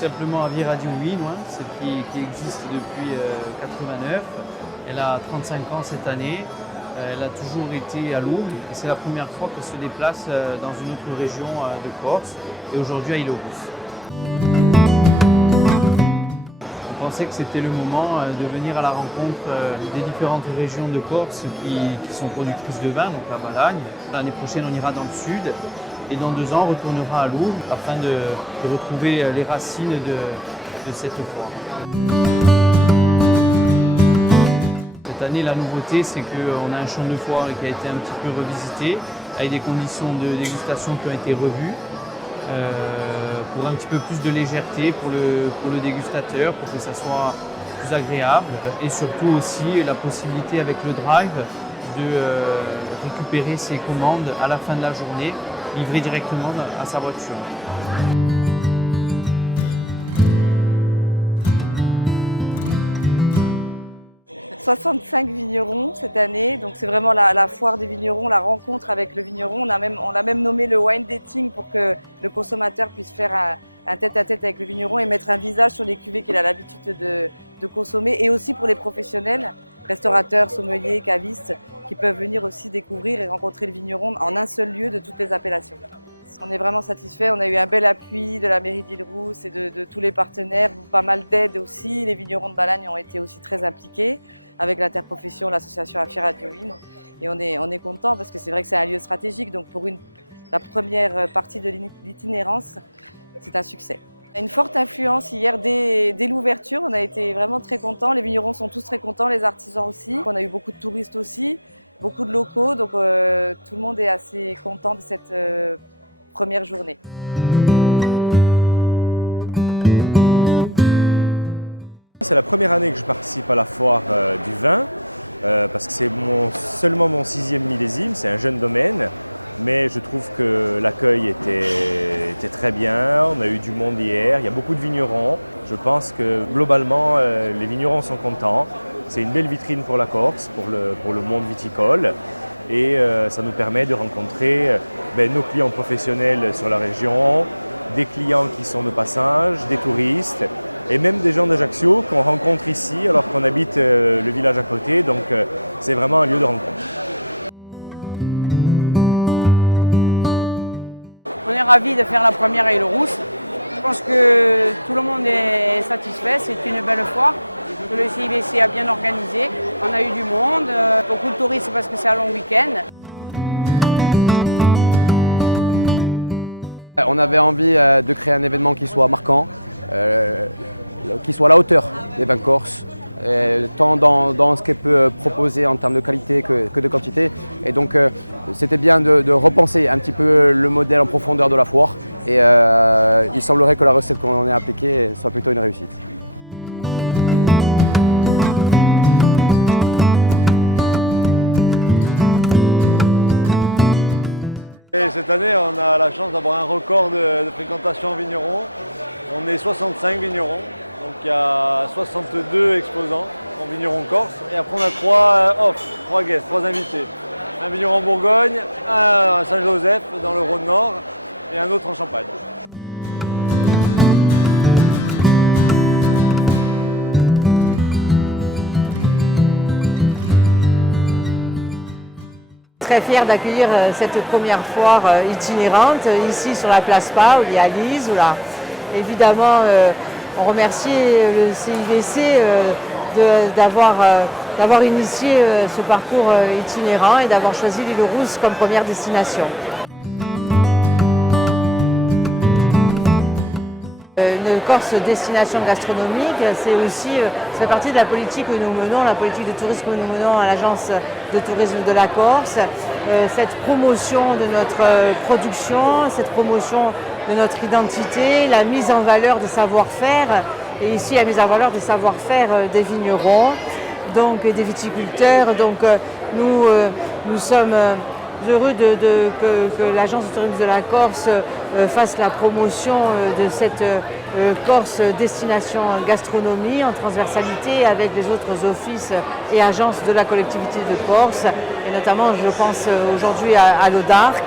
simplement Aviera di Uino, qui existe depuis 89. Elle a 35 ans cette année. Elle a toujours été à Lourdes et c'est la première fois qu'elle se déplace dans une autre région de Corse et aujourd'hui à Île-aux-Rousses. On pensait que c'était le moment de venir à la rencontre des différentes régions de Corse qui sont productrices de vin, donc la Balagne. L'année prochaine, on ira dans le sud et dans 2 ans, on retournera à Lourdes afin de retrouver les racines de cette foire. Cette année, la nouveauté, c'est qu'on a un champ de foire qui a été un petit peu revisité, avec des conditions de dégustation qui ont été revues, pour un petit peu plus de légèreté pour le dégustateur, pour que ça soit plus agréable. Et surtout aussi la possibilité avec le drive de récupérer ses commandes à la fin de la journée, livrées directement à sa voiture. 65 vignerons cette année, donc c'est vraiment la foire des vignerons, la rencontre avec le vigneron. On l'a même nommé le wine dating pour que le consommateur puisse faire un tête-à-tête avec le vigneron et mettre un visage sur les cuvées qu'il a l'habitude de consommer, et aussi pour les professionnels, restaurateurs, sommeliers, cavistes, qui peuvent venir aussi découvrir et rencontrer le vigneron en un seul lieu de toutes les appellations. On est vraiment satisfait, on a eu un bel appui de la mairie d'Île-Rousse et de tous les partenaires, pas mal d'aides aussi. Les vignerons de Balagne ont été aussi très impliqués avec l'interprofession, l'association Aviera di Uino. Et on est content parce que c'est vrai que c'est un lieu stratégique, donc pour la première partie de l'itinérance, c'est un succès. Une forte influence hier dès l'ouverture, on a été vraiment très contents, les vignerons sont tous très contents, les artisans aussi. On a eu beaucoup de touristes aussi, beaucoup de locaux, donc tout le monde est assez content de cette première journée. C'est la première année que je participe à la foire du vin, parce que c'est seulement mon 6e millésime, c'est un jeune domaine, mais je trouve que l'accueil était très bien, on a eu du monde hier, il y a beaucoup de vignerons. Je pense que globalement les vignerons sont contents, c'est une belle vitrine pour la Corse, pour le monde viticole, et ça nous permet de rencontrer nos clients professionnels sur la région, des clients qui sont de passage, des touristes, et même des gens d'Ajaccio qu'on rencontre ici alors qu'on habite le village à côté, donc c'est vraiment un lieu de rencontre. On est ravis de faire la première à Île-aux-Rousses. Je pense que tout le monde est satisfait, c'est une belle foire que le CIVC a bien organisée. On a eu du monde, beaucoup de touristes parce que c'est un long week-end. On avait envie de créer un événement qui soit marquant, qui soit à la hauteur des vins corses, tant dans ce qu'elle peut proposer en termes de qualité que de quantité. Et donc c'était bien de repenser un petit peu le modèle en profondeur de la foire. Et il semblerait que la recette qu'on ait appliquée soit plutôt une réussite. Et cette année, on a la chance d'avoir un record de fréquentation en vignerons. On est 65 vignerons, donc il y a 62 exposants en vignerons corse. Et après, on a 3 guests, 3 invités. Un vigneron en Bourgogne, un à Saint-Joseph dans le Rhône-Nord et un autre en Champagne. Très fière d'accueillir cette première foire itinérante ici sur la place Pau, où il y a Lise. Évidemment, on remercie le CIVC d'avoir initié ce parcours itinérant et d'avoir choisi l'Île-aux-Rousses comme première destination. Une Corse destination gastronomique, ça fait partie de la politique que nous menons, la politique de tourisme que nous menons à l'Agence de tourisme de la Corse. Cette promotion de notre production, cette promotion de notre identité, la mise en valeur des savoir-faire, et ici la mise en valeur des savoir-faire des vignerons, donc des viticulteurs. Donc nous sommes heureux que l'Agence de tourisme de la Corse fasse la promotion de cette Corse destination gastronomie en transversalité avec les autres offices et agences de la collectivité de Corse, et notamment je pense aujourd'hui à l'Audarc.